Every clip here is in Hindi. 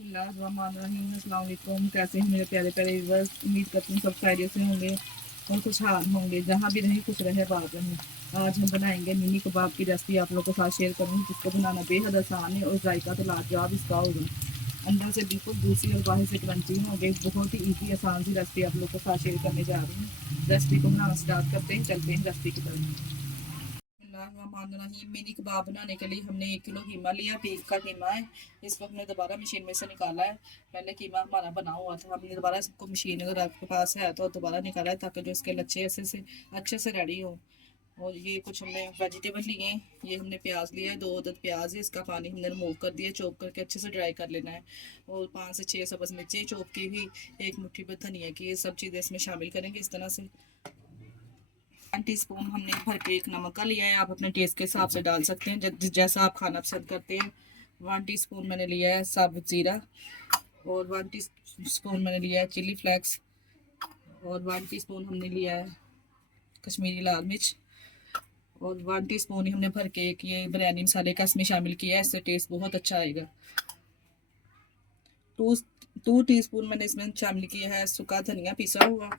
अस्सलाम वालेकुम। कैसे हैं मेरे प्यारे प्यारे व्यूअर्स। उम्मीद करती हूँ सब खैरियत से होंगे और खुशहाल होंगे, जहाँ भी रहें खुश रहे बात रहें। आज हम बनाएंगे मिनी कबाब की रेसिपी आप लोगों के साथ शेयर करूँगी, जिसको बनाना बेहद आसान है और जायका तो लाजवाब इसका होगा। अंदर से बिल्कुल दूसरी और बाहर से क्रंची होंगे। बहुत ही ईजी आसान सी रेसिपी आप लोगों के साथ शेयर करने जा रही हूँ। रेसिपी को बनाना स्टार्ट करते हैं, चलते हैं रेसिपी की तरफ। मिनी कबाब बनाने के लिए हमने 1 किलो कीमा लिया, बीफ का कीमा है। इसको हमने दोबारा मशीन में से निकाला है। पहले कीमा हमारा बना हुआ था, हमने दोबारा इसको मशीन अगर आपके पास है तो दोबारा निकाला है, ताकि जो इसके लच्छे अच्छे से रेडी हो। और ये कुछ हमने वेजिटेबल लिए हैं। ये हमने प्याज लिया है, 2 अदद प्याज है, इसका पानी हमने रिमूव कर दिया, चॉप करके अच्छे से ड्राई कर लेना है। और 5 से 6 सब्ज़ मिर्चें चॉप की हुई, 1 मुट्ठी भर धनिया की, ये सब चीज़ें इसमें शामिल करेंगे इस तरह से। 1 टीस्पून हमने भर के एक नमक का लिया है, आप अपने टेस्ट के हिसाब से डाल सकते हैं जैसा आप खाना पसंद करते हैं। 1 टीस्पून मैंने लिया है साबुत ज़ीरा, और 1 टीस्पून मैंने लिया है चिली फ्लेक्स, और 1 टीस्पून हमने लिया है कश्मीरी लाल मिर्च, और 1 टीस्पून ही हमने भर के एक ये बिरयानी मसाले का इसमें शामिल किया है, इससे टेस्ट बहुत अच्छा आएगा। 2 टीस्पून मैंने इसमें शामिल किया है सूखा धनिया पिसा हुआ,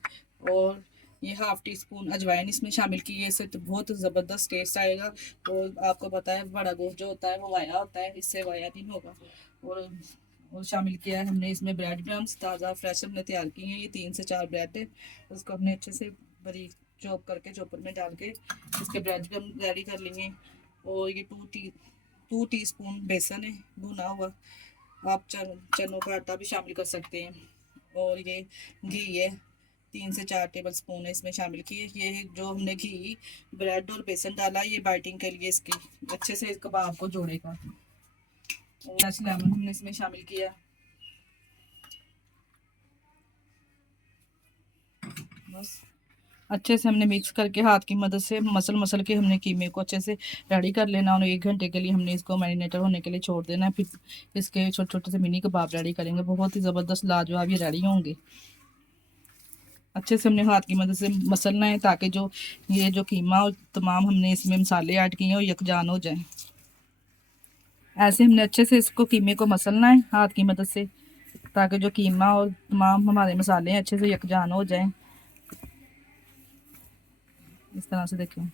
और ये 1/2 टीस्पून अजवाइन इसमें शामिल की है, इससे तो बहुत ज़बरदस्त टेस्ट आएगा। और आपको पता है बड़ा गोश्त जो होता है वो वाया होता है, इससे वाया नहीं होगा। और शामिल किया है हमने इसमें ब्रेड क्रम्स, ताज़ा फ्रेश हमने तैयार किए हैं। ये 3 से 4 ब्रेड है, उसको हमने अच्छे से बारीक चॉप करके चॉपर में डाल के इसके ब्रेड क्रम रेडी कर लेंगे। और ये 2 टीस्पून बेसन है भुना हुआ, आप चनों का आटा भी शामिल कर सकते हैं। और ये घी है, 3 से 4 टेबल स्पून है इसमें शामिल किए। ये जो हमने घी ब्रेड और बेसन डाला, ये बाइटिंग के लिए इसकी अच्छे से इस कबाब को जोड़ेगा। और लेमन हमने इसमें शामिल किया, बस अच्छे से हमने मिक्स करके हाथ की मदद से मसल के हमने कीमे को अच्छे से रेडी कर लेना। और 1 घंटे के लिए हमने इसको मैरिनेटर होने के लिए छोड़ देना है। फिर इसके छोटे छोटे से मिनी कबाब रेडी करेंगे, बहुत ही ज़बरदस्त लाजवाब ये रेडी होंगे। अच्छे से हमने हाथ की मदद से मसलना है, ताकि जो ये जो कीमा और तमाम हमने इसमें मसाले ऐड किए हैं वो यकजान हो जाए। ऐसे हमने अच्छे से इसको कीमे को मसलना है हाथ की मदद से, ताकि जो कीमा और तमाम हमारे मसाले हैं अच्छे से यकजान हो जाएं। इस तरह से देखें।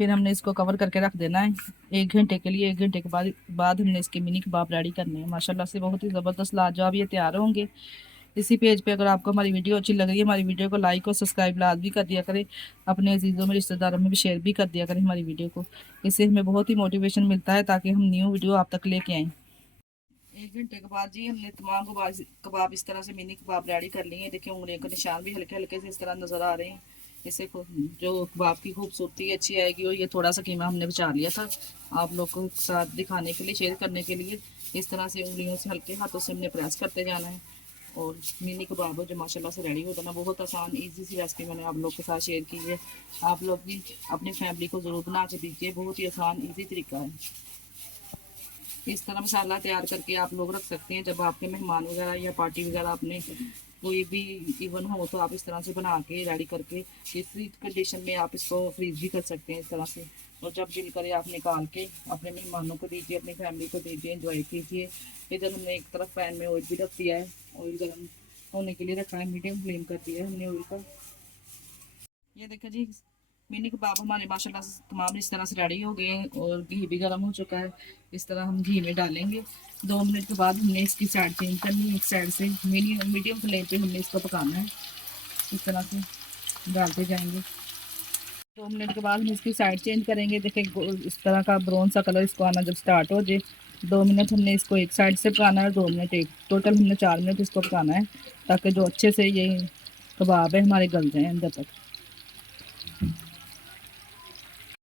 फिर हमने इसको कवर करके रख देना है 1 घंटे के लिए। 1 घंटे के बाद हमने इसके मिनी कबाब रेडी करने हैं। माशाल्लाह से बहुत ही ज़बरदस्त लाजवाब ये तैयार होंगे। इसी पेज पे अगर आपको हमारी वीडियो अच्छी लग रही है, हमारी वीडियो को लाइक और सब्सक्राइब लाजमी कर दिया करें। अपने अजीज़ों में रिश्तेदारों में भी शेयर भी कर दिया करें हमारी वीडियो को। इससे हमें बहुत ही मोटिवेशन मिलता है, ताकि हम न्यू वीडियो आप तक लेके आएँ। 1 घंटे के बाद जी हमने तमाम कबाब इस तरह से मिनी कबाब रेडी कर लिए हैं। देखिए उंगलियों के निशान भी हल्के हल्के से इस तरह नज़र आ रहे हैं। इससे जो कबाब की खूबसूरती अच्छी आएगी। और ये थोड़ा सा कीमा हमने बचा लिया था आप लोगों के साथ दिखाने के लिए, शेयर करने के लिए। इस तरह से उंगलियों से हल्के हाथों से हमने प्रेस करते जाना है, और मिनी कबाब जो माशाल्लाह से रेडी हो जाना। बहुत आसान ईजी सी रेसिपी मैंने आप लोग के साथ शेयर की है। आप लोग भी अपनी फैमिली को ज़रूर बना के दीजिए, बहुत ही आसान ईजी तरीका है। इस तरह मसाला तैयार करके आप लोग रख सकते हैं, जब आपके मेहमान वगैरह या पार्टी वगैरह आपने कोई भी इवन हो तो आप इस तरह से बना के रेडी करके इसी कंडीशन में आप इसको फ्रीज भी कर सकते हैं इस तरह से। और जब दिल करे आप निकाल के अपने मेहमानों को दीजिए, अपनी फैमिली को दीजिए, एंजॉय कीजिए। इधर हमने एक तरफ पैन में ऑयल भी रख दिया है, ऑयल गर्म होने के लिए रखा है, मीडियम फ्लेम कर दिया है हमने ऑयल का। ये देखो जी मिनी कबाब हमारे माशाल्लाह से तमाम इस तरह से रेडी हो गए हैं, और घी भी गर्म हो चुका है। इस तरह हम घी में डालेंगे। 2 मिनट के बाद हमने इसकी साइड चेंज करनी है, एक साइड से मीडियम फ्लेम पे हमने इसको पकाना है। इस तरह से डालते जाएंगे। 2 मिनट के बाद हम इसकी साइड चेंज करेंगे। देखिए इस तरह का ब्राउन सा कलर इसको आना जब स्टार्ट हो जाए, 2 मिनट हमने इसको एक साइड से पकाना है, 2 मिनट एक टोटल हमने 4 मिनट इसको पकाना है, ताकि जो अच्छे से ये कबाब है हमारे गल जाए अंदर तक।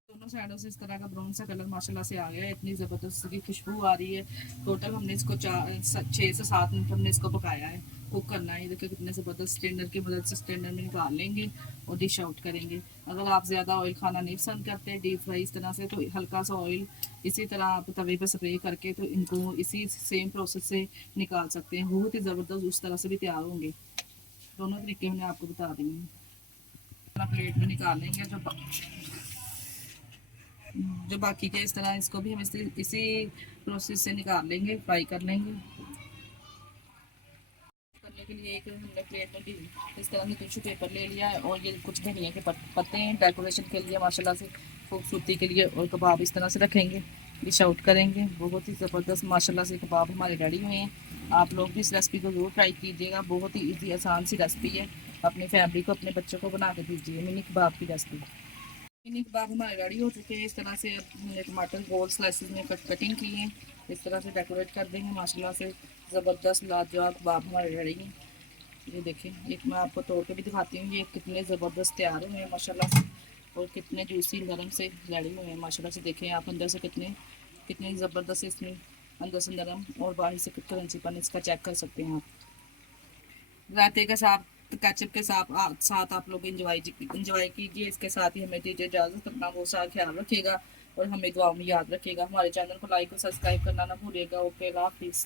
दोनों साइडों से इस तरह का ब्राउन सा कलर माशाल्लाह से आ गया है, इतनी ज़बरदस्त की खुशबू आ रही है। टोटल हमने इसको 6 से 7 मिनट हमने इसको पकाया है, कुक करना है। देखिए कितने ज़बरदस्त स्ट्रेनर की मदद से स्ट्रेनर में निकाल लेंगे और डिश आउट करेंगे। अगर आप ज़्यादा ऑयल खाना नहीं पसंद करते डीप फ्राई इस तरह से, तो हल्का सा ऑयल इसी तरह आप तवे पर स्प्रे करके तो इनको इसी सेम प्रोसेस से निकाल सकते हैं। बहुत ही ज़बरदस्त उस तरह से भी तैयार होंगे। दोनों तरीके मैंने आपको बता दी हैं। प्लेट में निकाल लेंगे। जो बाकी के इस तरह इसको भी हम इसी प्रोसेस से निकाल लेंगे, फ्राई कर लेंगे। के लिए एक हमने प्लेट में भी इस तरह से टिश्यू पेपर ले लिया है और ये कुछ धनिया के पत्ते हैं डेकोरेशन के लिए माशाल्लाह से खूबसूरती के लिए। और कबाब इस तरह से रखेंगे, डिश आउट करेंगे। बहुत ही ज़बरदस्त माशाल्लाह से कबाब हमारे रेडी हुए हैं। आप लोग भी इस रेसिपी को ज़रूर ट्राई कीजिएगा, बहुत ही ईजी आसान सी रेसिपी है। अपनी फैमिली को अपने बच्चों को बना के दीजिए मिनी कबाब की रेसिपी। मिनी कबाब हमारे रेडी हो चुके हैं। इस तरह से अब हमने टमाटर गोल स्लाइसिस में कटिंग की है। इस तरह से डेकोरेट कर देंगे। माशाल्लाह से ज़बरदस्त लाजवाब कबाब हमारे रेडी हैं। ये देखें, एक मैं आपको तोड़ के भी दिखाती हूँ ये कितने ज़बरदस्त तैयार हुए हैं माशाल्लाह से, और कितने जूसी नरम से रेडी हुए हैं माशाल्लाह से। देखें आप अंदर से कितने कितने ज़बरदस्त इसमें अंदर से नरम और बाहर से क्रंचीपन इसका चेक कर सकते हैं आप। रायते के साथ केचप के साथ आप लोग इंजॉय कीजिए। इसके साथ ही हमें दीजिए इजाज़त। अपना बहुत सारा ख्याल रखिएगा और हमें दुआ में याद रखिएगा। हमारे चैनल को लाइक और सब्सक्राइब करना ना भूलिएगा। ओके, अल्लाह हाफिज़।